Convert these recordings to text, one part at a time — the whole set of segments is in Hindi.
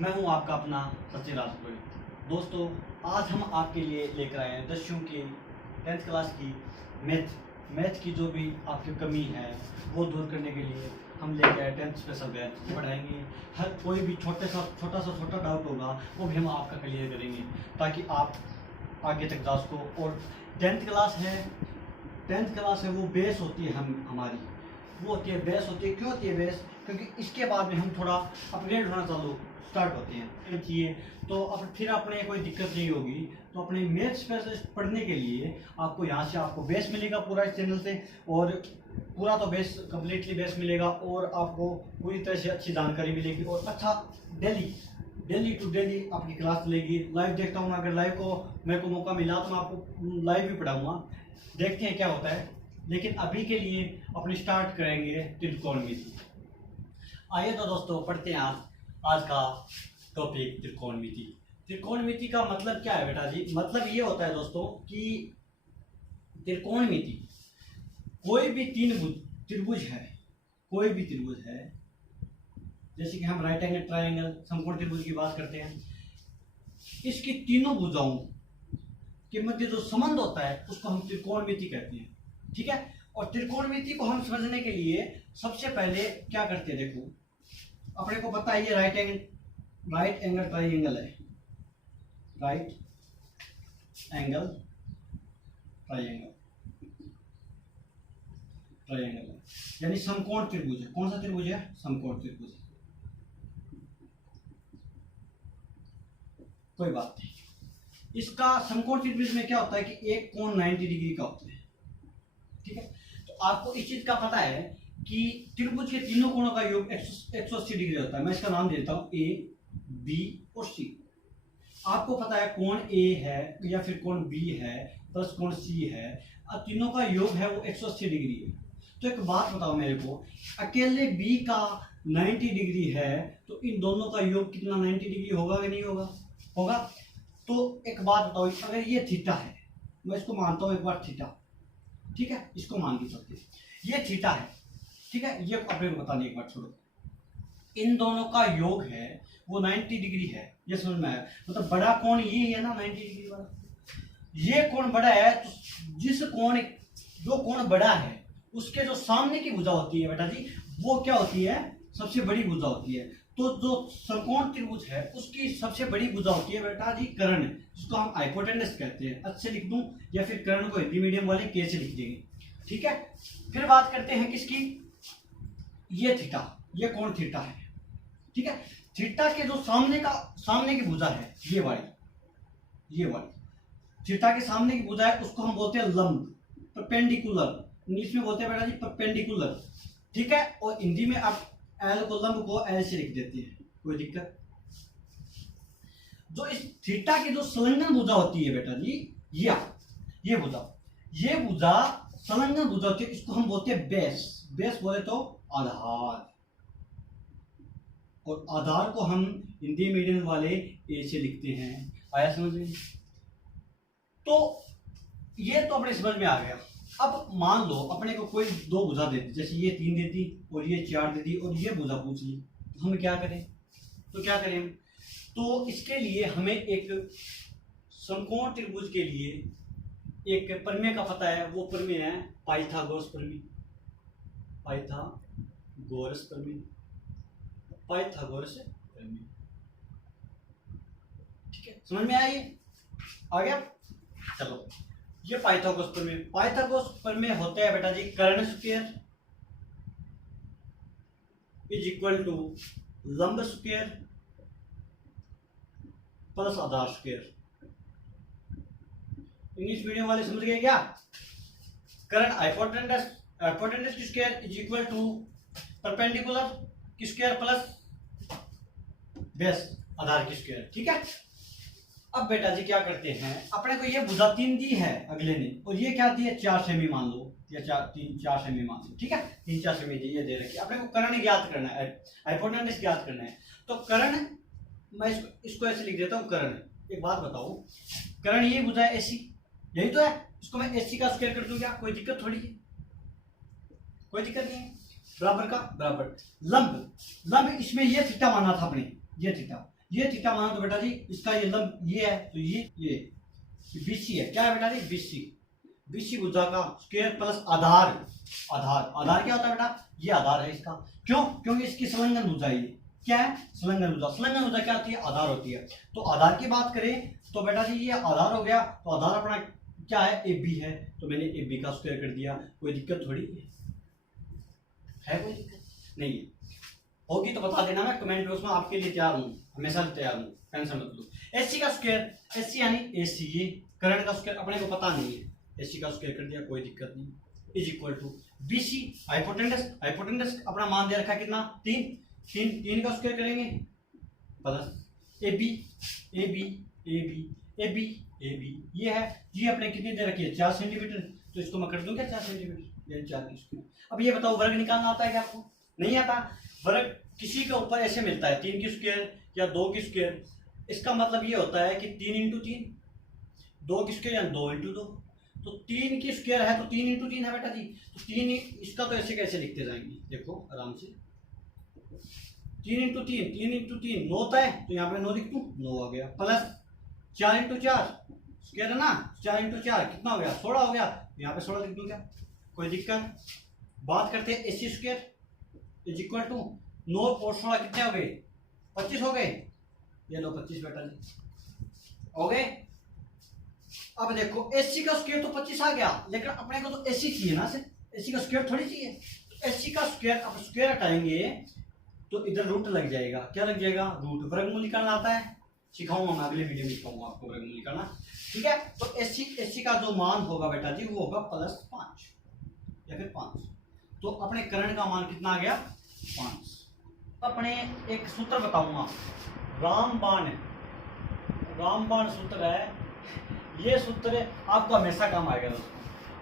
मैं हूं आपका अपना सचिन राजपुरी। दोस्तों, आज हम आपके लिए लेकर आए हैं 10वीं की 10th क्लास की मैथ की जो भी आपकी कमी है वो दूर करने के लिए हम लेकर आए 10th स्पेशल बैच पढ़ाएंगे। हर कोई भी छोटा डाउट होगा वो भी हम आपका क्लियर करेंगे ताकि आप आगे तक जा सको। और 10th क्लास है वो बेस होती है हमारी वो होती है बेस होती है। क्यों होती है बेस? क्योंकि इसके बाद में हम थोड़ा अपग्रेड होना स्टार्ट होते हैं चाहिए तो फिर अपने कोई दिक्कत नहीं होगी। तो अपने मैथ स्पेशलिस्ट पढ़ने के लिए आपको यहाँ से आपको बेस मिलेगा पूरा इस चैनल से, और पूरा तो बेस कम्प्लीटली बेस मिलेगा और आपको पूरी तरह से अच्छी जानकारी मिलेगी और अच्छा डेली टू डेली आपकी क्लास चलेगी। लाइव देखता हूँ, अगर लाइव को मेरे को मौका मिला तो मैं आपको लाइव भी पढ़ाऊँगा, देखते हैं क्या होता है। लेकिन अभी के लिए अपनी स्टार्ट करेंगे त्रिकोणमिति। आइए तो दोस्तों पढ़ते हैं आज का टॉपिक त्रिकोणमिति। त्रिकोणमिति का मतलब क्या है बेटा जी? मतलब ये होता है दोस्तों कि त्रिकोणमिति कोई भी त्रिभुज है, जैसे कि हम राइट एंगल ट्रायंगल समकोण त्रिभुज की बात करते हैं, इसकी तीनों भुजाओं के मध्य जो संबंध होता है उसको हम त्रिकोणमिति कहते हैं। ठीक है, और त्रिकोणमिति को हम समझने के लिए सबसे पहले क्या करते हैं, देखो अपने को पता है ये राइट एंगल ट्रायंगल है, राइट एंगल ट्रायंगल यानी समकोण त्रिभुज है। कौन सा त्रिभुज है? समकोण त्रिभुज। कोई बात नहीं, इसका समकोण त्रिभुज में क्या होता है कि एक कोण 90 डिग्री का होता है। ठीक है, तो आपको इस चीज का पता है कि त्रिभुज के तीनों कोणों का योग 180 डिग्री होता है। मैं इसका नाम देता हूं ए, बी और सी। आपको पता है कोण ए है या फिर कोण बी है प्लस कोण सी है, और तीनों का योग है वो 180 डिग्री है। तो एक बात बताओ मेरे को, अकेले बी का 90 डिग्री है तो इन दोनों का योग कितना 90 डिग्री होगा कि नहीं होगा? तो एक बात बताओ, अगर ये थीटा है, मैं इसको मानता हूं एक बार थीटा, ठीक है, इसको मान के चलते ये थीटा है, ठीक है, ये अपने को बताने एक बार छोड़ो। इन दोनों का योग है वो 90 डिग्री है, ये समझ में आया? मतलब बड़ा कोण ये है ना 90 डिग्री वाला, ये कोण बड़ा है तो जो कोण बड़ा है उसके जो सामने की भुजा होती है बेटा जी वो क्या होती है? सबसे बड़ी भुजा होती है। तो जो समकोण त्रिभुज है उसकी सबसे बड़ी भुजा होती है बेटा जी कर्ण, जिसको हम हाइपोटेनस कहते हैं। अच्छे लिख दूं या फिर कर्ण को हिंदी मीडियम वाले के से लिख देंगे। ठीक है, फिर बात करते हैं किसकी? ये थीटा, ये कोण थीटा है। ठीक है, थीटा के जो सामने की भुजा है ये वाली थीटा के सामने की भुजा है उसको हम बोलते हैं लंब, परपेंडिकुलर। इंग्लिश में बोलते हैं बेटा जी परपेंडिकुलर। ठीक है, और हिंदी में आप एल को लंब को एल से लिख देते हैं, कोई दिक्कत? जो इस थीटा की जो संलग्न भुजा होती है बेटा जी ये भुजा संलग्न भुजा होती है, इसको हम बोलते हैं बेस बोले तो आधार, और आधार को हम हिंदी मीडियम वाले ए से लिखते हैं। आया समझ में? तो ये तो अपने समझ में आ गया। अब मान लो अपने को कोई दो भुजा देती, जैसे ये 3 देती और ये 4 देती और ये भुजा पूछ ली, तो हम क्या करें? तो इसके लिए हमें एक समकोण त्रिभुज के लिए एक प्रमेय का पता है, वो प्रमेय है पाइथागोरस प्रमेय। ठीक है, समझ में आया? आ गया? चलो, ये पाइथागोरस प्रमेय होता है बेटा जी कर्ण स्क्वायर इज इक्वल टू लंब स्क्वायर प्लस आधार स्क्वायर। इंग्लिश मीडियम वाले समझ गए क्या? कर्ण हाइपोटेनस की square is equal to perpendicular की स्क्वायर प्लस बेस आधार की स्क्वायर। ठीक है, अब बेटा जी क्या करते हैं, अपने को ये भुजा 3 दी है अगले ने, और ये क्या दी है 4 सेमी मान लो, या 4 सेमी मान लो। ठीक है, 3-4 सेमी ये दे रखी है। अपने को कर्ण ज्ञात करना है, हाइपोटेनस ज्ञात करना है। तो कर्ण, मैं इसको ऐसे लिख देता हूँ कर्ण। एक बात बताओ, कर्ण ये भुजा है एसी, यही तो है, इसको मैं एसी का स्क्वायर कर दूं क्या? कोई दिक्कत थोड़ी है, कोई दिक्कत नहीं है। बराबर का बराबर। लंब इसमें ये थीटा माना था अपने, ये थीटा, ये थीटा माना तो बेटा जी इसका ये लंब ये है, तो ये बीसी है। क्या है बेटा जी? बीसी। बीसी भुजा का स्क्वायर प्लस आधार। आधार आधार क्या होता है बेटा? ये आधार है इसका। क्यों? क्योंकि इसकी संलग्न भुजा है। क्या है? संलग्न भुजा। संलग्न भुजा क्या होती है? आधार होती है। तो आधार की बात करें तो बेटा जी ये आधार हो गया, तो आधार अपना क्या है? ए बी है, तो मैंने ए बी का स्क्वायर कर दिया। कोई दिक्कत थोड़ी है, कोई दिक्कत नहीं है। होगी तो बता देना, मैं कमेंट बॉक्स में आपके लिए तैयार हूँ, हमेशा तैयार हूँ, टेंशन मत लो। एससी का स्क्वायर, एससी यानी एसी, ये करंट का स्क्वायर अपने को पता नहीं है, एससी का स्क्वायर कर दिया, कोई दिक्कत नहीं। Is equal to BC hypotenuse. Hypotenuse अपना मान दे रखा कितना? 3 का स्क्वायर करेंगे plus A B A B A B A B A B, ये है। ये अपने कितनी दे रखी है? 4 सेंटीमीटर, तो इसको मैं कर दूं क्या 4 सेंटीमीटर, ये 4 की स्क्वायर। अब ये बताओ वर्ग निकालना आता है क्या आपको? नहीं आता। वर्ग किसी के ऊपर ऐसे मिलता है 3 की स्क्वायर या 2 की स्क्वायर। इसका मतलब ये होता है कि 3 इंटू 3, 2 की स्क्वायर या 2 इंटू 2। तो 3 की स्क्वायर है तो 3 इंटू 3 है बेटा जी। तो 3 इसका तो ऐसे कैसे लिखते जाएंगे, देखो आराम से। 3 इंटू 3, 3 इंटू 3 9 होता है, तो यहाँ पे 9 लिख दूं, 9 आ गया। प्लस 4 इंटू 4 स्क्वायर है ना, 4 इंटू 4 कितना हो गया? 16 हो गया। यहाँ पे 16 लिख दूं क्या? कोई दिक्कत? बात करते हैं AC square is equal to 9 और 16 कितने हो गए? 25 हो गए। ये लो 25 बेटा जी हो गए। अब देखो एसी का स्क्वायर तो 25 आ गया, लेकिन अपने को तो एसी चाहिए ना, सिर्फ एसी का स्क्वायर थोड़ी चाहिए। तो एसी का स्क्वायर, अब स्क्वायर हटाएंगे तो इधर रूट लग जाएगा। क्या लग जाएगा? रूट। वर्गमूल निकालना आता है, सिखाऊंगा मैं, अगले वीडियो में सिखाऊंगा आपको वर्गमूल निकालना, ठीक है। तो एसी का जो मान होगा बेटा जी वो होगा +5 या फिर 5। तो अपने करण का मान कितना आ गया? 5। अपने एक सूत्र बताऊंगा, रामबाण सूत्र है। ये सूत्र आपको हमेशा काम आएगा दोस्तों।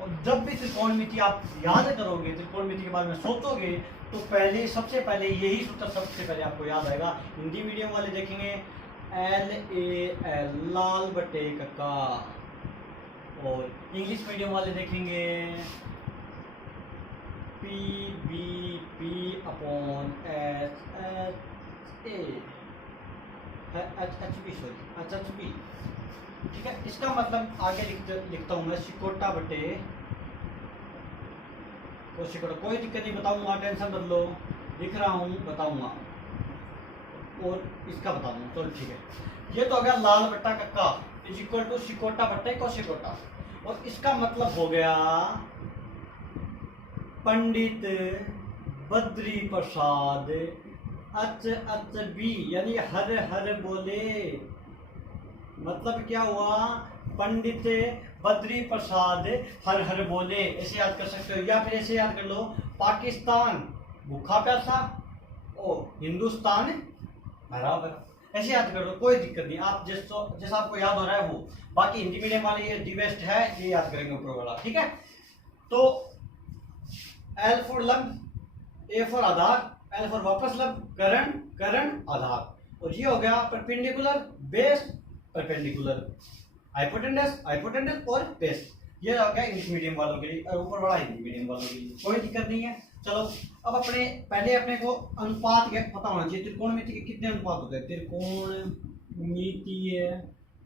और जब भी त्रिकोणमिति आप याद करोगे, त्रिकोणमिति के बारे में सोचोगे, तो पहले सबसे पहले यही सूत्र सबसे पहले आपको याद आएगा। हिंदी मीडियम वाले देखेंगे LAL लाल बटे कक्का, और इंग्लिश मीडियम वाले देखेंगे PBP अपॉन HHB, ठीक है। इसका मतलब आगे लिखता हूं मैं सिकोटा बटे कोशिकोटा, कोई दिक्कत नहीं, बताऊंगा, टेंशन मत लो, लिख रहा हूं बताऊंगा, और इसका बता दूंगा, चलो ठीक है। ये तो हो गया लाल बट्टा कक्का इज इक्वल टू सिकोटा बट्टे कोशिकोटा, और इसका मतलब हो गया पंडित बद्री प्रसाद बी, यानी हर हर बोले। मतलब क्या हुआ? पंडित बद्री प्रसाद हर हर बोले, ऐसे याद कर सकते हो, या फिर ऐसे याद कर लो, पाकिस्तान भूखा प्यासा और हिंदुस्तान भरा भरा, ऐसे याद कर लो, कोई दिक्कत नहीं। आप जैसा आपको याद हो रहा है वो। बाकी हिंदी मीडियम वाले ये दी बेस्ट है, ये याद करेंगे ऊपर वाला, ठीक है। तो L फॉर लंब, A for Aadhaar, L for वापस लंब, करण आधार, और ये हो गया परपेंडिकुलर बेस, परपेंडिकुलर हाइपोटेनस और बेस। ये हो गया इंग्लिश मीडियम वालों के लिए, और ऊपर वाला हिंदी मीडियम वालों के लिए, कोई दिक्कत नहीं है। चलो अब अपने को अनुपात पता होना चाहिए। त्रिकोणमिति के कितने अनुपात होते हैं? त्रिकोणमितीय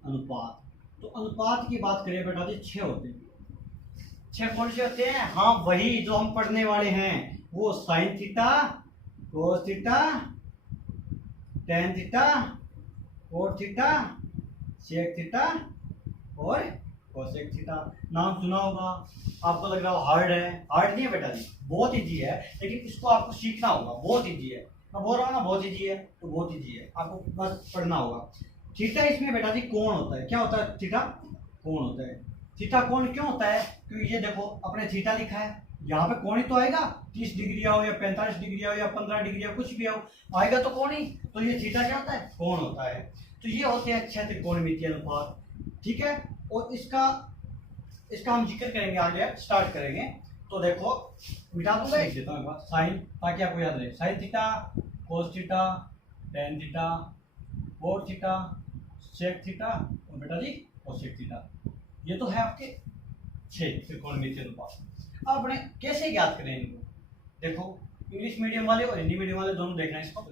अनुपात, तो अनुपात की बात करें बेटा जी 6 होते हैं। 6 कौन से होते हैं? हाँ वही जो हम पढ़ने वाले हैं, वो sine theta, cos theta, tan theta, cot theta, sec theta और कोसेक थीटा। नाम सुना होगा, आपको लग रहा हो हार्ड है, हार्ड नहीं है बेटा जी, बहुत इजी है, लेकिन इसको आपको सीखना होगा, बहुत इजी है। मैं बोल रहा हूँ ना बहुत इजी है, तो बहुत इजी है, आपको बस पढ़ना होगा। थीटा इसमें बेटा जी कोण होता है। क्या होता है? थीटा कोण होता है। थीटा कोण क्यों होता है? क्योंकि ये देखो अपने थीटा लिखा है, यहाँ पे कोण ही तो आएगा, 30 डिग्री हो या 45 डिग्री हो या 15 डिग्री हो, कुछ भी हो आएगा तो कोण ही। तो ये थीटा क्या होता है? कोण होता है। तो ये होते हैं 6 त्रिकोणमितीय अनुपात, ठीक है। और इसका हम जिक्र करेंगे, आगे स्टार्ट करेंगे। तो देखो मिटा दूंगा, लिख देता हूँ साइन, ताकि आपको याद रहे। Sine theta, cos theta, tan theta, cot theta, sec theta और बेटा जी कोसेक थीटा। ये तो है आपके 6 त्रिकोणमितीय अनुपात। अब अपने कैसे याद करें इनको? देखो इंग्लिश मीडियम वाले और हिंदी मीडियम वाले दोनों देखना इसको,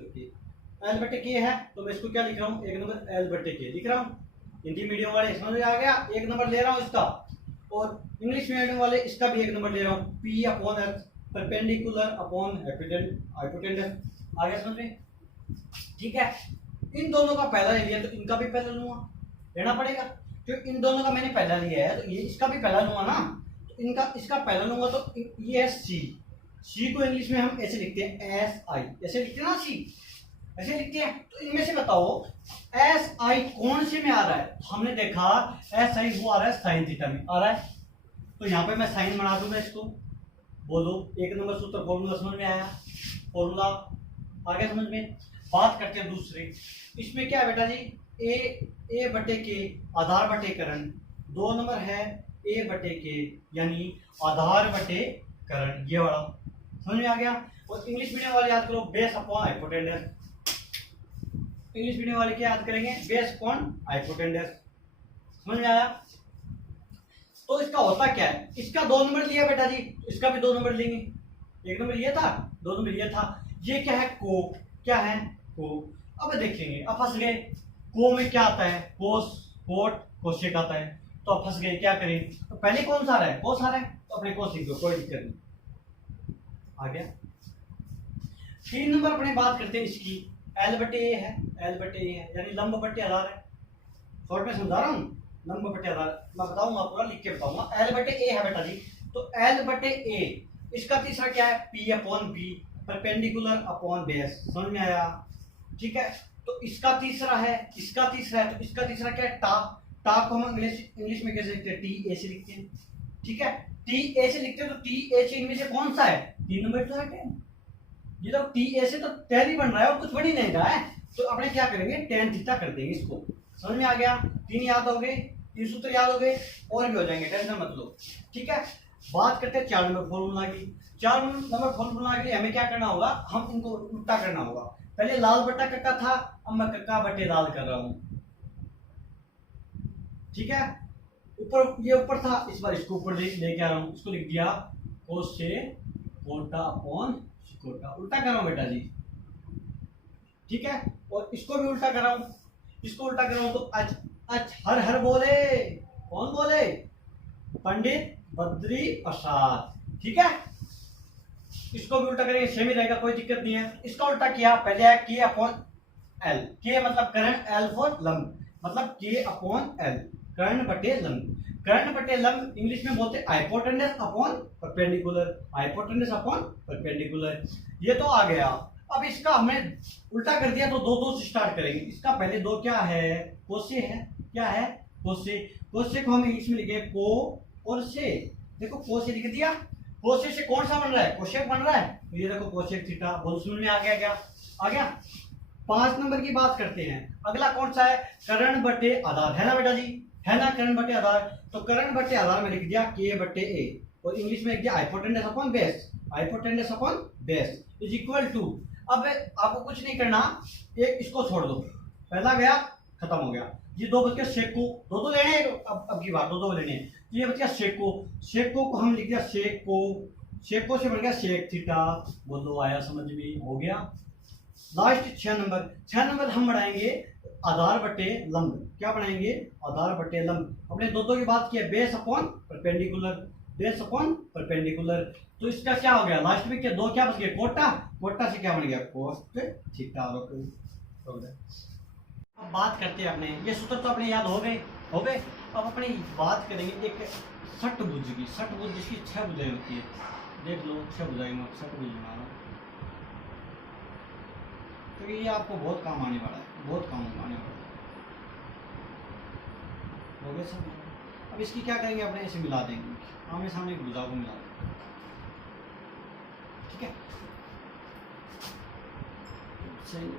एल बटे के है तो मैं इसको क्या लिख रहा हूँ, 1 नंबर एल बटे के लिख रहा हूँ। हिंदी मीडियम वाले समझ में आ गया, 1 नंबर ले रहा हूँ इसका, और इंग्लिश मीडियम वाले इसका भी 1 नंबर ले रहा हूँ, P upon L perpendicular upon hypotenuse. आ गया समझ में? ठीक है, इन दोनों का पहला ले लिया तो इनका भी पहला लूंगा, लेना पड़ेगा। जो इन दोनों का मैंने पहला लिया है तो ये इसका भी पहला लूंगा ना, तो इनका इसका पहला लूंगा तो ये है सी। सी को इंग्लिश में हम ऐसे लिखते हैं एस आई, ऐसे लिखते हैं ना, सी ऐसे लिखते हैं। तो इनमें से बताओ एस आई कौन से में आ रहा है? हमने देखा एस आई वो आ रहा है साइन थीटा में आ रहा है, तो यहाँ पे मैं साइन बना दूंगा इसको। बोलो 1 नंबर सूत्र फॉर्मूला समझ में आया? फॉर्मूला आ गया समझ में? बात करते हैं दूसरे, इसमें क्या है बेटा जी, ए बटे के आधार बटे करण, 2 नंबर है ए बटे के यानी आधार बटे करण, ये वाला समझ में आ गया। और इंग्लिश मीडियम वाले याद करो base upon hypotenuse, English medium वाले क्या याद करेंगे, बेस अपॉन हाइपोटेन्यूस। समझ में आया? तो इसका होता क्या है, इसका 2 नंबर लिया बेटा जी, इसका भी 2 नंबर लेंगे। 1 नंबर ये था, 2 नंबर ये था। ये क्या है, को, क्या है को। अब देखेंगे, अब फंस गए, को में क्या आता है, कोस कोट कोशेक आता है, तो अब फंस गए, क्या करें? तो पहले कौन सा आ रहा है, कोस आ रहा है, तो अपने कोस लिख दो, कोई दिक्कत नहीं। आ गया। 3 नंबर अपने बात करते हैं इसकी, एल बटे ए है, एल बटे ए है यानी लंब बटे आधार है। शॉर्ट में समझा रहा हूँ, लंब बटे आधार मैं बताऊंगा, पूरा लिख के बताऊंगा। एल बटे ए है बेटा जी, तो एल बटे ए, इसका तीसरा क्या है, P upon B perpendicular upon base. समझ में आया? ठीक है, तो इसका तीसरा है, इसका तीसरा है, तो इसका तीसरा क्या है, टा। टा को हम इंग्लिश में कैसे लिखते हैं, टी ए से लिखते हैं। ठीक है, टी ए से लिखते हैं, तो टी ए से इनमें से कौन सा है, 3 नंबर तो है टेन। ये तो टी ए से तो टेन ही बन रहा है और कुछ बन ही नहीं रहा है, तो अपने क्या करेंगे, टेन थीटा कर देंगे इसको। समझ में आ गया? 3 याद हो गए, 3 सूत्र याद हो गए, और भी हो जाएंगे, टेंशन मत लो। ठीक है, बात करते हैं 4 नंबर फॉर्मूला की। 4 नंबर फॉर्मूला के लिए हमें क्या करना होगा, हम इनको उल्टा करना होगा। पहले लाल बटा कक्का था, अब मैं कक्का बटे लाल कर रहा हूं। ठीक है, ऊपर ये ऊपर था, इस बार इसको ऊपर लेके आ रहा हूं, इसको लिख दिया कोस से कोटा अपॉन कोटा, उल्टा कर रहा हूं बेटा जी। ठीक है, और इसको भी उल्टा कर रहा हूं, इसको उल्टा कर रहा हूं, तो अच अच हर हर बोले, कौन बोले, पंडित बद्री प्रसाद। ठीक है, इसको भी उल्टा करेंगे, सेम ही रहेगा, कोई दिक्कत नहीं है। इसका उल्टा किया, पहले है के अपॉन एल, के मतलब कर्ण, एल फॉर लंब, मतलब के अपॉन एल, कर्ण बटे लंब। कर्ण बटे लंब इंग्लिश में बोलते हैं hypotenuse upon perpendicular, hypotenuse upon perpendicular. ये तो आ गया। अब इसका हमें उल्टा कर दिया तो दो से स्टार्ट करेंगे। इसका पहले 2 क्या है, कोसे है, क्या है, कोसे। कोसे को हम इंग्लिश में लिखे को और से। देखो कोसे लिख दिया, कोसे से कौन सा बन रहा है, कोशेक बन रहा है, ये देखो कोशेक थीटा। बोल समझ में आ गया क्या? आ गया। 5 नंबर की बात करते हैं, अगला कौन सा है, कर्ण बटे आधार, है ना बेटा जी, है ना, कर्ण बटे आधार। तो कर्ण बटे आधार में लिख दिया के बटे ए, और इंग्लिश में लिख दिया hypotenuse upon base, hypotenuse upon base is equal to. अब आपको कुछ नहीं करना, एक इसको छोड़ दो, पहला गया खत्म हो गया। ये 2 बच गया सेको, 2 लेने हैं, अब की बात 2 लेने हैं। तो ये बच गया सेको, सेको को हम लिख दिया सेको, सेको से बन गया सेक थीटा। बोलो आया समझ में? हो गया। लास्ट 6 नंबर, 6 नंबर हम बढ़ाएंगे आधार बटे लंब। क्या बढ़ाएंगे, आधार बटे लंब। अपने 2 की बात की है, base upon perpendicular, base upon perpendicular. तो इसका क्या हो गया, लास्ट में क्या 2 क्या बच गए, कोटा, कोटा से क्या बन गया, कोस थीटा। अब बात करते हैं अपने, ये सूत्र तो अपने याद हो गए, हो गए। अब अपनी बात करेंगे एक षटभुज की, षटभुज जिसकी 6 भुजाएं होती है। देख लो 6 भुजाएं, षटभुज बनाना, तो ये आपको बहुत काम आने वाला है, बहुत काम आने वाला है। हो गया सब। अब इसकी क्या करेंगे, अपने ऐसे मिला देंगे, आमने सामने एक भुजा को मिला देंगे। ठीक है, सही,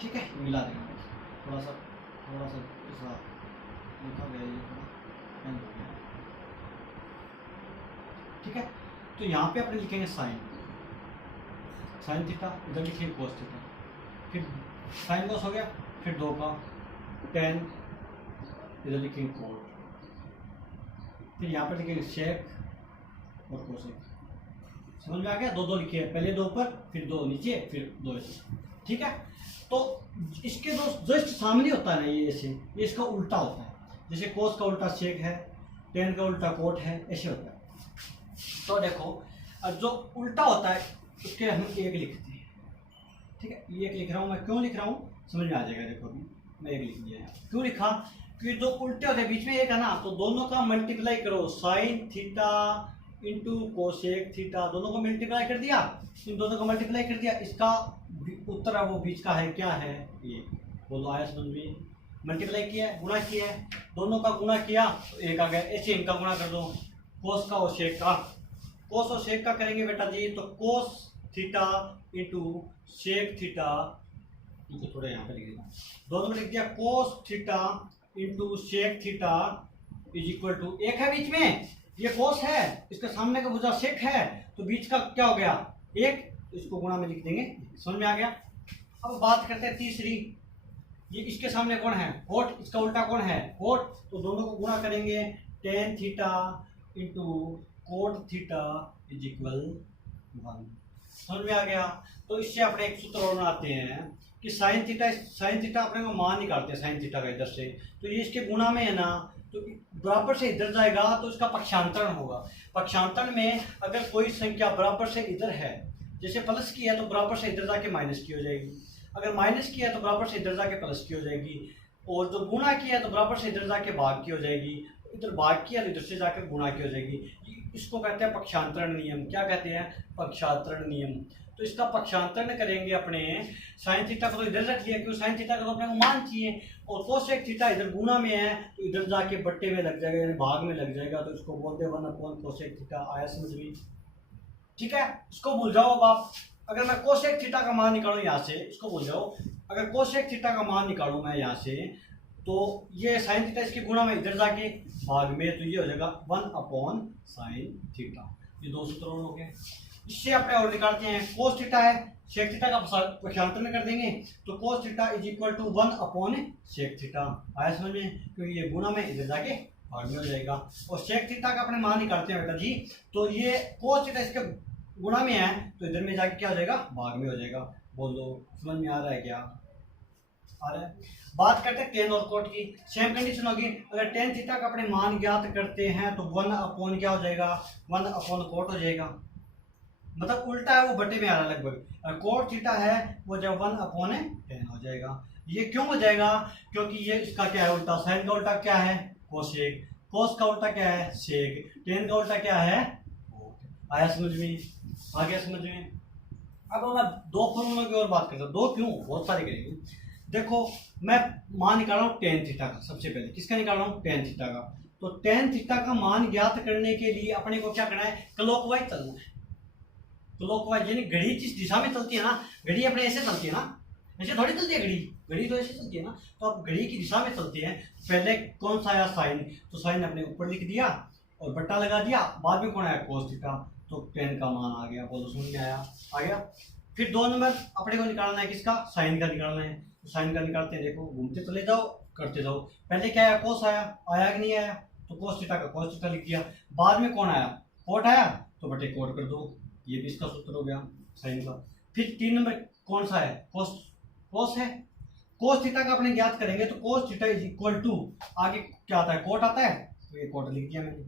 ठीक है, मिला देंगे। थोड़ा सा ऐसा लिखा गया, ये थोड़ा एंड हो गया। ठीक है, तो यहाँ पे अपने लिखेंगे साइन, साइन थीटा, इधर लिखेंगे कोस थीटा, फिर साइन कोस हो गया, फिर 2 का टेन, इधर लिखेंगे कोट, फिर यहाँ पर लिखेंगे शेक और कोसेक। समझ में आ गया? 2 लिखे, पहले 2 ऊपर, फिर 2 नीचे, फिर 2 ऐसे। ठीक है। तो इसके जो जस्ट सामने होता है ना ये ऐसे, ये इसका उल्टा होता है, जैसे कोस का उल्टा सेक है, टेन का उल्टा कोट है, ऐसे होता है। तो देखो अब जो उल्टा होता है उसके हम एक लिखते हैं, ठीक है। ये एक लिख रहा हूँ मैं, क्यों लिख रहा हूँ समझ में आ जाएगा। देखो अभी मैं एक लिख दिया है, क्यों लिखा, क्योंकि जो उल्टे होते हैं बीच में एक है ना, तो दोनों का मल्टीप्लाई करो, sine theta into cosec theta, दोनों को मल्टीप्लाई कर दिया, इन दोनों को मल्टीप्लाई कर दिया, इसका उत्तर है वो बीच का है, क्या है ये, बोलो आया समझ में। मल्टीप्लाई किया है, गुणा किया है, दोनों का गुणा किया तो एक आ गया, ऐसे इनका गुणा कर दो, कोस का और सेक का, कोस और सेक का करेंगे बेटा जी, तो cos theta into sec theta, इनको थोड़ा यहाँ पे लिख देना, दोनों में लिख दिया, cos theta into sec theta is equal to, एक है बीच में, ये कोस है, इसके सामने का भुजा सेक है, तो बीच का क्या हो गया एक, इसको गुणा में लिख देंगे, समझ में आ गया। अब बात करते हैं तीसरी, ये इसके सामने कौन है कोट, इसका उल्टा कौन है कोट, तो दोनों को गुणा करेंगे, tan theta into cot theta is equal 1, समझ में आ गया। तो इससे अपने एक सूत्र और बनाते हैं कि साइन थीटा अपने को मान निकालते हैं साइन थीटा का इधर से, तो ये इसके गुणा में है ना, तो बराबर से इधर जाएगा तो इसका पक्षांतरण होगा। पक्षांतरण में अगर कोई संख्या बराबर से इधर है, जैसे प्लस की है तो बराबर से इधर जाके माइनस की हो जाएगी, अगर माइनस की है तो बराबर से इधर जाके प्लस की हो जाएगी, और जो गुणा किया है तो बराबर से इधर जाके भाग की हो जाएगी, इधर भाग किया तो इधर से जाकर गुणा की हो जाएगी। इसको कहते हैं पक्षांतरण नियम। क्या कहते हैं पक्षांतरण नियम। तो इसका पक्षांतरण करेंगे अपने, साइन थीटा को तो इधर रख लिया क्योंकि साइन थीटा का तो अपने को मान चाहिए, और कोसेक थीटा इधर गुणा में है तो इधर जाके बट्टे में लग जाएगा, यानी भाग में लग जाएगा, तो इसको बोलते हैं 1 कोसेक थीटा। आया समझ में, ठीक है। इसको भूल जाओ अब आप, अगर मैं कोसेक थीटा का मान निकालूं यहाँ से, इसको भूल जाओ, अगर कोसेक थीटा का मान निकालूं मैं यहाँ से, तो ये साइन थीटा इसके गुणा में इधर जाके भाग में, तो ये हो जाएगा 1 साइन थीटा। ये दो सूत्र हो गए। इससे अपने और निकालते हैं, कोस थीटा है, सेक थीटा का पक्षांतरण कर देंगे, तो cos theta is equal to 1 sec theta. आया समझ में, क्योंकि ये गुणा में इधर जाके भाग में हो जाएगा। और सेक थीटा का अपने मान निकालते हैं बेटा जी, तो ये कोस थीटा इसके गुणा में है तो इधर में जाके क्या हो जाएगा भाग में हो जाएगा। बोल दो समझ में आ रहा है क्या, आ रहा है। बात करते हैं टेन और कोट की, सेम कंडीशन होगी। अगर टेन थीटा का अपने मान ज्ञात करते हैं तो 1 क्या हो जाएगा 1 कोट हो जाएगा, मतलब उल्टा है वो बटे में आ रहा है लगभग। कोट थीटा है वो जब 1/10 हो जाएगा। ये क्यों हो जाएगा, क्योंकि ये इसका क्या है उल्टा, साइन का उल्टा क्या है कोसेक, कोस का उल्टा क्या है सेक, टेन का उल्टा क्या है कोट। आया समझ में, आ गया समझ में। अब मैं दो फॉर्मूलों की और बात करता हूँ, दो क्यों बहुत सारे करेंगे। देखो मैं मान निकाल रहा हूँ टेन थीटा का, सबसे पहले किसका निकाल रहा हूँ टेन थीटा का। तो टेन थीटा का मान ज्ञात करने के लिए अपने को क्या करना है, क्लॉकवाइज चलना है। क्लॉकवाइज यानी घड़ी जिस दिशा में चलती है ना, घड़ी अपने ऐसे चलती है ना, ऐसे थोड़ी चलती है घड़ी, घड़ी तो ऐसे चलती है ना। तो अब घड़ी की दिशा में चलते हैं, पहले कौन सा आया साइन, तो साइन अपने ऊपर लिख दिया और बट्टा लगा दिया, बाद में कौन आया कोस थीटा, तो टेन का मान आ गया। बोलो समझ में आया, आ गया। फिर 2 नंबर अपने को निकालना है, किसका साइन का निकालना है। तो साइन का निकालते हैं, देखो घूमते चले जाओ करते जाओ। पहले क्या आया कोस आया, आया कि नहीं आया, तो कोस थीटा का कोस थीटा लिख दिया। बाद में कौन आया कोट आया, तो बटे कोट कर दो, ये भी इसका सूत्र हो गया साइन का। फिर 3 नंबर कौन सा है कोस, कोस है, कोस थीटा का अपने ज्ञात करेंगे तो cos theta is equal to, आगे क्या आता है कोट आता है, तो ये कोट लिख दिया मैंने,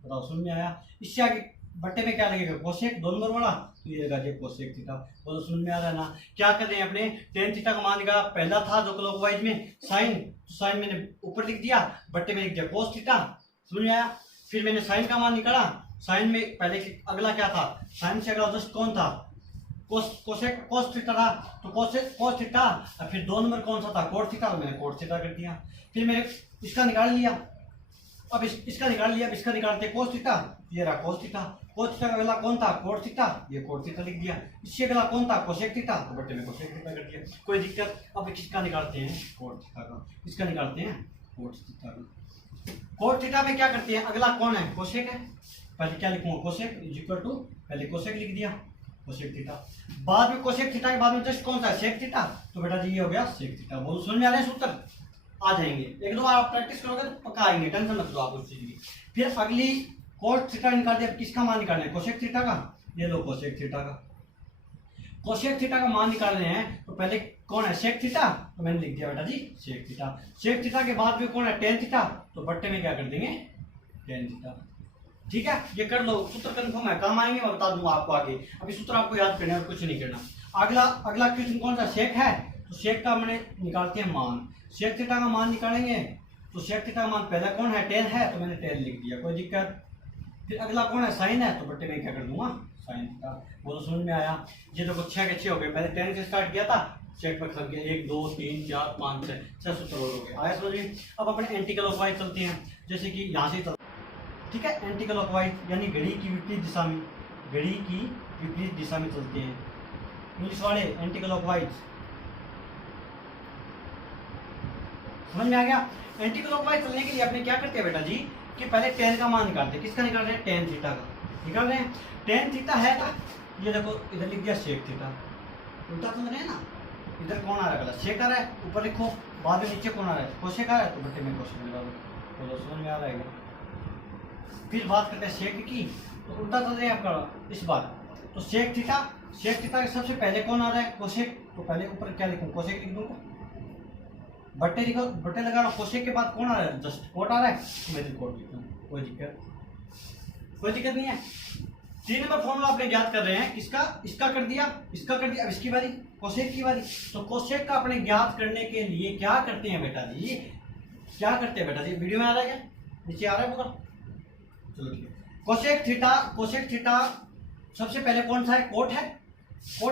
बताओ समझ में आया। इससे आगे बट्टे में क्या लगेगा कोसेक, 2 नंबर वाला, तो ये लगा दिया कोसेक थीटा। बोलो समझ में आ रहा है ना। क्या कर रहे हैं अपने टेन थीटा का मान निकाला, पहला था जो क्लॉकवाइज में साइन, तो साइन मैंने ऊपर लिख दिया, बट्टे में लिख दिया कोस थीटा, समझ में आया। फिर मैंने साइन का मान निकाला, साइन में पहले अगला क्या था, साइन से अगला जस्ट कौन था कोसेक कोस थीटा था, तो कोस थीटा। और फिर 2 नंबर कौन सा था कोट थीटा, तो मैंने कोट थीटा कर दिया। फिर मैंने इसका निकाल लिया, अब इसका निकाल लिया, अब इसका निकालते कोस थीटा, ये रहा कोस थीटा। कोस थीटा का अगला कौन था कोट थीटा, ये कोट थीटा लिख दिया। इससे अगला कौन था कोसेक थीटा, तो बट्टे में कोसेक थीटा कर दिया, कोई दिक्कत। अब किसका निकालते हैं कोट थीटा का, इसका निकालते हैं कोट थीटा का। कोट थीटा में क्या करते हैं, अगला कौन है कोसेक है, पहले क्या लिखूंगा कोसेक इज इक्वल टू, पहले कोसेक लिख दिया कोसेक थीटा, बाद में कोसेक थीटा के बाद में जस्ट कौन सा है सेक थीटा, तो बेटा जी ये हो गया सेक थीटा। बोलो समझ में आ रहे हैं सूत्र, आ जाएंगे। एक दो बार आप प्रैक्टिस करोगे तो पक्का आएंगे, टेंशन मत लो आप उस चीज की। फिर अगली कोट थीटा निकाल दिया, किसका मान निकालना है कोसेक थीटा का, ये लो कोसेक थीटा का। कोशेक थीटा का मान निकालने हैं तो पहले कौन है सेक थीटा, तो मैंने लिख दिया बेटा जी सेक थीटा। सेक थीटा के बाद में कौन है टेन थीटा, तो बट्टे में क्या कर देंगे टेन थीटा। ठीक है, ये कर लो, सूत्र कंफर्म है, काम आएंगे, मैं बता दूंगा आपको आगे। अभी सूत्र आपको याद करना है और कुछ नहीं करना। अगला क्वेश्चन कौन सा सेक है, तो सेक का मैंने निकालते हैं मान। सेक थीटा का मान निकालेंगे तो सेक थीटा का मान पहला कौन है टेन है, तो मैंने टेन लिख दिया, कोई दिक्कत। फिर अगला कौन है साइन है, तो बट्टे में क्या कर दूंगा साइन थीटा। वो तो समझ में आया। ये देखो 6 के 6 हो गए, मैंने 10 से स्टार्ट किया था, सेक पर खत्म किया, 1 2 3 4 5 6 सूत्र हो गए। आया समझ में। अब अपने एंटी क्लॉकवाइज चलते हैं, जैसे कि यहाँ से चलते, ठीक है, एंटी क्लॉकवाइज यानी घड़ी की विपरीत दिशा में, घड़ी की विपरीत दिशा में चलते हैं। इंग्लिश वाले एंटी क्लॉकवाइज, समझ में आ गया। एंटी क्लॉकवाइज चलने के लिए अपने क्या करते हैं बेटा जी कि पहले टेन का मान निकालते हैं। किसका निकाल रहे हैं, टेन थीटा का निकाल रहे हैं। टेन थीटा है था, ये देखो इधर लिख दिया सेक थीटा, उल्टा समझ रहे हैं ना, इधर कौन आ रहा है सेक आ रहा है, ऊपर लिखो, बाद में नीचे कौन आ रहा है कोशेक आ रहा है, तो बट्टे में कोशेक लगा दो, तो समझ में आ रहा है। फिर बात करते हैं सेक की, तो उल्टा चल रहे हैं आपका इस बार, तो सेक थीटा के सबसे पहले कौन आ रहा है कोशेक, तो पहले ऊपर क्या लिखूं कोशेक लिख दूंगा, बट्टे लिखो, बट्टे लगा रहा हूं, कोशेक के बाद कौन आ रहा है जस्ट कोट आ रहा है, तो मैं कोट लिखता हूं, कोई दिक्कत नहीं है। 3 नंबर फॉर्मूला आपने याद कर रहे हैं, इसका कर दिया, अब इसकी बारी कोशेक की बारी। तो कोशेक का अपने ज्ञात करने के लिए क्या करते हैं बेटा जी, वीडियो में आ रहा है क्या, नीचे आ रहा है पूरा, चलो ठीक है। कोशेक थीटा सबसे पहले कौन सा है, कोट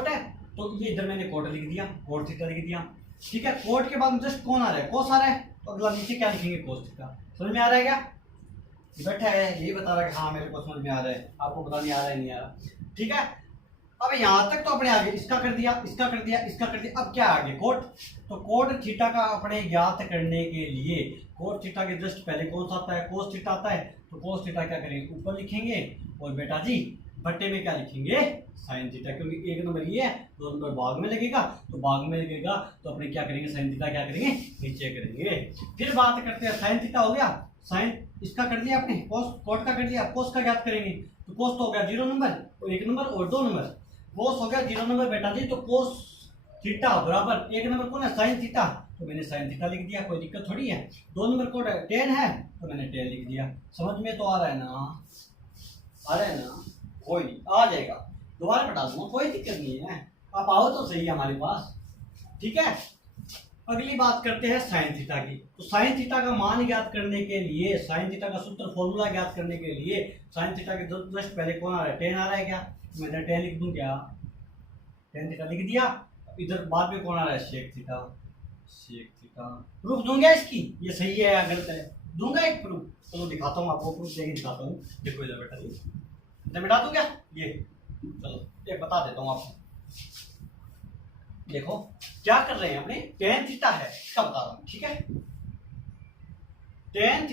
है, तो ये इधर मैंने कोट लिख दिया, कोट थीटा लिख दिया, ठीक है। कोट के बाद जस्ट कौन आ रहा है कोस आ रहा है, तो अगला नीचे क्या लिखेंगे कोस थीटा। समझ में आ रहा है क्या, बैठा है यही बता रहा है कि हाँ मेरे को समझ में आ रहा है, आपको पता नहीं आ रहा है नहीं आ रहा, ठीक है। अब यहाँ तक तो अपने आगे इसका कर दिया, अब क्या आगे कोट, तो कोट थीटा का अपने ज्ञात करने के लिए कोट थीटा के जस्ट पहले कौन सा आता है कोस थीटा आता है, तो कोस थीटा क्या करेंगे ऊपर लिखेंगे, और बेटा जी बट्टे में क्या लिखेंगे साइन थीटा, क्योंकि 1 नंबर ये है, 2 नंबर भाग में लगेगा, तो अपने क्या करेंगे साइन थीटा क्या करेंगे नीचे करेंगे। फिर बात करते हैं साइन थीटा हो गया, साइन इसका कर दिया आपने, कोट का कर दिया, कोस का ज्ञात करेंगे, तो कोस तो हो गया 0 नंबर, तो 1 नंबर और 2 नंबर, कोस हो गया 0 नंबर बेटा जी, तो कोस थीटा बराबर 1 नंबर कौन है साइन थीटा, तो मैंने साइन थीटा लिख दिया, कोई दिक्कत थोड़ी है। 2 नंबर कोड है 10 है, तो मैंने 10 लिख दिया। समझ में तो आ रहा है ना, कोई नहीं आ जाएगा, दोबारा बता दूंगा, कोई दिक्कत नहीं है, आप आओ तो सही हमारे पास, ठीक है। अगली बात करते हैं साइन थीटा की। तो साइन थीटा का मान ज्ञात करने के लिए, साइन थीटा का सूत्र फॉर्मूला ज्ञात करने के लिए, साइन थीटा के जस्ट पहले कौन आ रहा है 10 आ रहा है क्या, मैंने 10 लिख दूं क्या, 10 थीटा लिख दिया। इधर बाद में कौन आ रहा है सेक थीटा, प्रूफ दूंगा इसकी, ये सही है या गलत है, दूंगा एक प्रूफ, चलो दिखाता हूँ आपको, प्रूफ देके दिखाता हूँ, देखो इधर बेटा जी मिटा दूं क्या, ये चलो एक बता देता हूँ आपको, देखो क्या कर रहे हैं अपने, टेन थीटा है इसका बता रहा हूं, ठीक है। टेन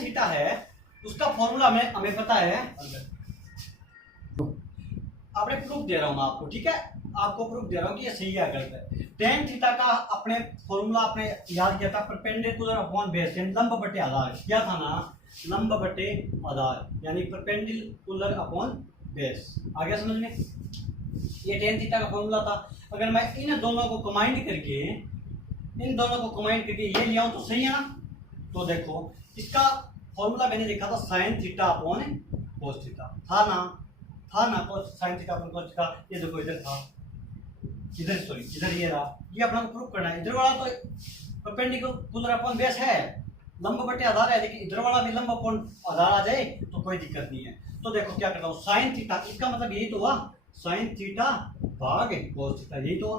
थीटा है उसका फॉर्मूला हमें पता है, अपने प्रूफ दे रहा हूं मैं आपको, ठीक है, आपको प्रूफ दे रहा हूं कि ये सही है गलत है। टेन थीटा का अपने फॉर्मूला आपने याद किया था, परपेंडिकुलर अपॉन बेस, यानी लंब बटे आधार, क्या था ना, लंब बटे आधार यानी परपेंडिकुलर अपॉन बेस, आ गया समझ में। ये टेन थीटा का फॉर्मूला था। अगर मैं इन दोनों को कंबाइन करके ये लिया हूं तो सही है ना, तो देखो इसका फॉर्मूला मैंने लिखा था sine theta upon cos theta, था ना sine theta upon cos theta, ये देखो इधर था, इधर ये रहा, ये अपना को प्रूफ करना है। इधर वाला तो परपेंडिकुलर अपॉन बेस है, लंब बटे आधार है, लेकिन इधर वाला भी लंब अपॉन आधार आ जाए तो कोई दिक्कत नहीं है। तो देखो क्या करता हूँ, साइन थीटा, इसका मतलब यही तो हुआ साइन थीटा भाग कोस थीटा, यही तो हुआ।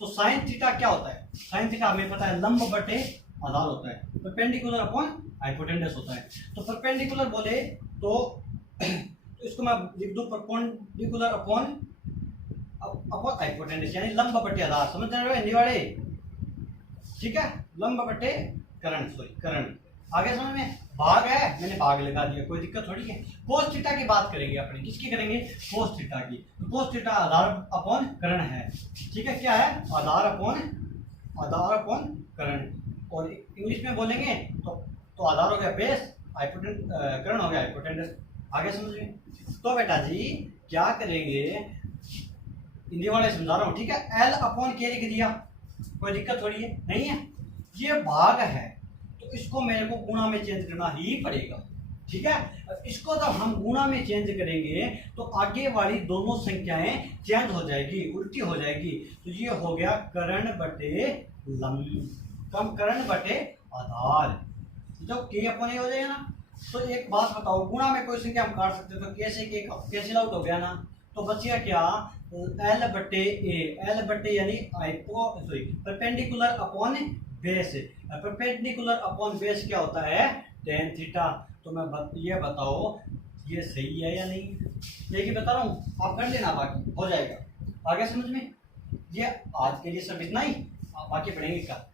तो साइन थीटा क्या होता है, साइन थीटा हमें पता है लंब बटे आधार होता है, परपेंडिकुलर अपॉन हाइपोटेन्यूस होता है। तो परपेंडिकुलर बोले तो इसको मैं लिख दूं परपेंडिकुलर अपॉन हाइपोटेन्यूस, यानी लंब बटे आधार, समझ रहे हो हिंदी वाले, ठीक है, लंब बटे करंट, आगे समझ में। भाग है, मैंने भाग लगा दिया, कोई दिक्कत थोड़ी है। कोस थीटा की बात करेंगे अपने, किसकी करेंगे, कोस थीटा की। तो कोस थीटा आधार अपॉन करण है, ठीक है, क्या है, आधार अपॉन करण, और इंग्लिश में बोलेंगे तो आधार हो गया बेस, करण हो गया हाइपोटेन्यूस, आगे समझ में। तो बेटा जी क्या करेंगे, हिंदी वाले समझा रहा हूँ, ठीक है। एल अपॉन के लिख दिया, कोई दिक्कत थोड़ी है, नहीं है। ये भाग है तो इसको मेरे को गुणा में चेंज करना ही पड़ेगा, ठीक है। अब इसको जब हम गुणा में चेंज करेंगे तो आगे वाली दोनों संख्याएं चेंज हो जाएगी, उल्टी हो जाएगी। तो ये हो गया कर्ण बटे लंब, कम कर्ण बटे आधार, जब के अपॉन ए हो जाएगा ना। तो एक बात बताओ, गुणा में कोई संख्या हम काट सकते, तो कैसे के कैंसिल आउट हो गया ना, तो बचिया क्या, एल बटे ए, एल बटे यानी आइपो sorry perpendicular upon base, perpendicular upon base क्या होता है, टेन थीटा। तो मैं ये बताओ ये सही है या नहीं, ये कि बता रहा हूँ, आप कर लेना, बाकी हो जाएगा। आगे समझ में, ये आज के लिए सब इतना ही, आप बाकी पढ़ेंगे कल।